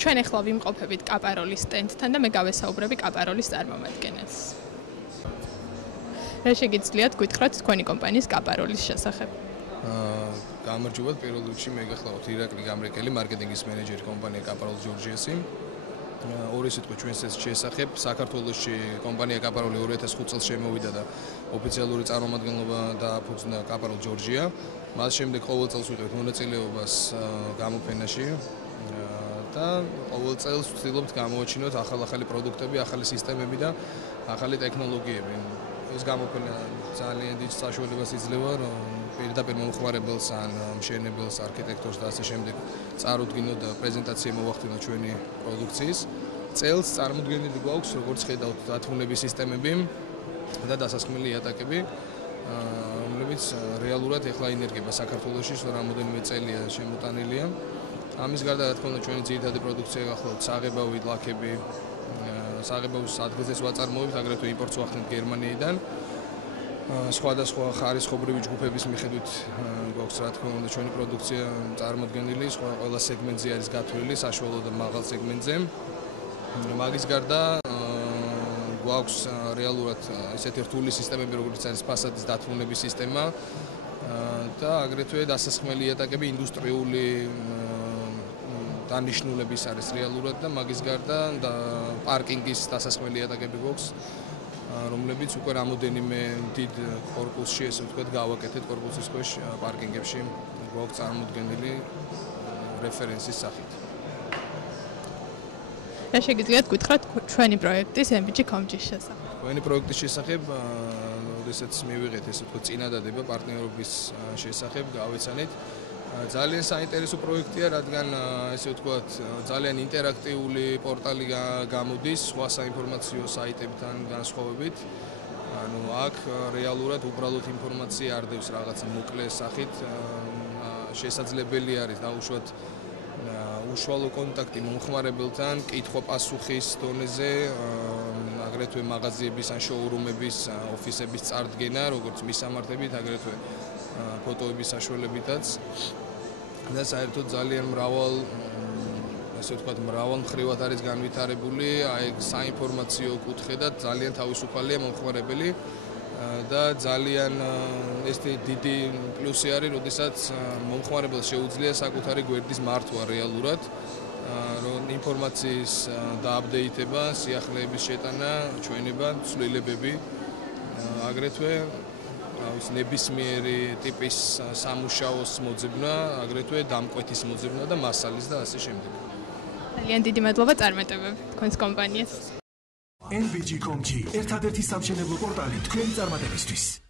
ჩვენ ახლა ვიმყოფებით კაპაროლის სტენდთან და მე გავესაუბრები კაპაროლის წარმომადგენელს. რა შეგიძლიათ გითხრათ თქვენი კომპანიის კაპაროლის შესახებ? გამარჯობათ, პირველ რიგში მე გახლავთ ირაკლი გამრეკელი, მარკეტინგის მენეჯერი კომპანია კაპაროლ ჯორჯიასი. ორი სიტყვა ჩვენს შესახებ, საქართველოში კომპანია კაპაროლი 2005 წელს შემოვიდა და ოფიციალური წარმომადგენლობა დააფუძნა კაპაროლ ჯორჯია. მას შემდეგ ყოველ წელს ვიყავით მონაწილეობას გამოფენაში და ყოველ წელს ვცდილობთ გამოვაჩინოთ ახალი პროდუქტები, ახალი სისტემები და ახალი ტექნოლოგიები. ეს გამოფენა ძალიან დიდ საშუალებას იძლევა, რომ პირდაპირ მომხმარებელს ან მშენებელს, არქიტექტორს და ასე შემდეგ წარუდგინოთ და პრეზენტაცია მოვახდინოთ ჩვენი პროდუქციის. წელს წარმოდგენილი გვაქვს, როგორც ხედავთ, დათმობების სისტემები და დასასხმელი იატაკები, რომლებიც რეალურად ეხლა ინერგება საქართველოში, რამოდენიმე წელია შემოტანილია. ამის გარდა, რა თქმა უნდა, ჩვენი ძირითადი პროდუქცია გახლავთ საღებავი ლაქები, საღებავის ადგილზეც ვაწარმოებთ, აგრეთვე იმპორტს ვახდენთ გერმანიიდან. სხვადასხვა ხარისხობრივი ჯგუფების მიხედვით გვაქვს, რა თქმა უნდა, ჩვენი პროდუქცია წარმოდგენილი, ყველა სეგმენტზე არის გათვლილი, საშუალო და მაღალ სეგმენტზე. მაგის გარდა გვაქვს რეალურად ესეთი რთული სისტემები, როგორც არის ფასადის დათმობების სისტემა და აგრეთვე დასასხმელი იატაკები ინდუსტრიული დანიშნულების არის რეალურად და მაგის გარდა პარკინგის დასასხმელი იატაკები გვაქვს, რომლებიც უკვე რამოდენიმე დიდ კორპუსში, ესე ვთქვათ, გავაკეთეთ კორპუსის ქვეშ პარკინგებში გვაქვს წარმოდგენილი რეფერენსის სახით. რა შეგიძლიათ გითხრათ ჩვენი პროექტის MBG Comgy-ის შესახებ? ჩვენი პროექტის შესახებ, როდესაც მივიღეთ, ესე ვთქვათ, წინადადება პარტნიორობის შესახებ, გავეცანით. ძალიან საინტერესო პროექტია, რადგან ესე ვთქვათ, ძალიან ინტერაქტიული პორტალი გამოდის სხვა საინფორმაციო საიტებთან განსხვავებით. ანუ აქ რეალურად უბრალოდ ინფორმაცია არ დევს რაღაცა მოკლე სახით, შესაძლებელი არის დაუშვათ უშუალო კონტაქტი მომხმარებელთან, კითხვა-პასუხის დონეზე, აგრეთვე მაღაზიების ან შოურუმების, ოფისების წარდგენა, როგორც მისამართებით, აგრეთვე ფოტოების საშუალებითაც. და საერთოდ ძალიან მრავალ მხრივად არის განვითარებული, აი საინფორმაციო კუთხედან ძალიან თავისუფალია მომხმარებელი და ძალიან ეს დიდი პლუსი არის, როდესაც მომხმარებელს შეუძლია საკუთარი გვერდის მართვა რეალურად, რომ ინფორმაციის დააპდეიტება, სიახლეების შეტანა, ჩვენება, ცვლილებები, აგრეთვე ნებისმიერი ტიპის სამუშაოს მოძებნა, აგრეთვე დამკვეთის მოძებნა და მასალის და ასე შემდეგ. ძალიან დიდი მადლობა წარმატებები თქვენს კომპანიას. MBG Comgy, ერთადერთი სამშენებლო პორტალი თქვენი წარმატებისთვის.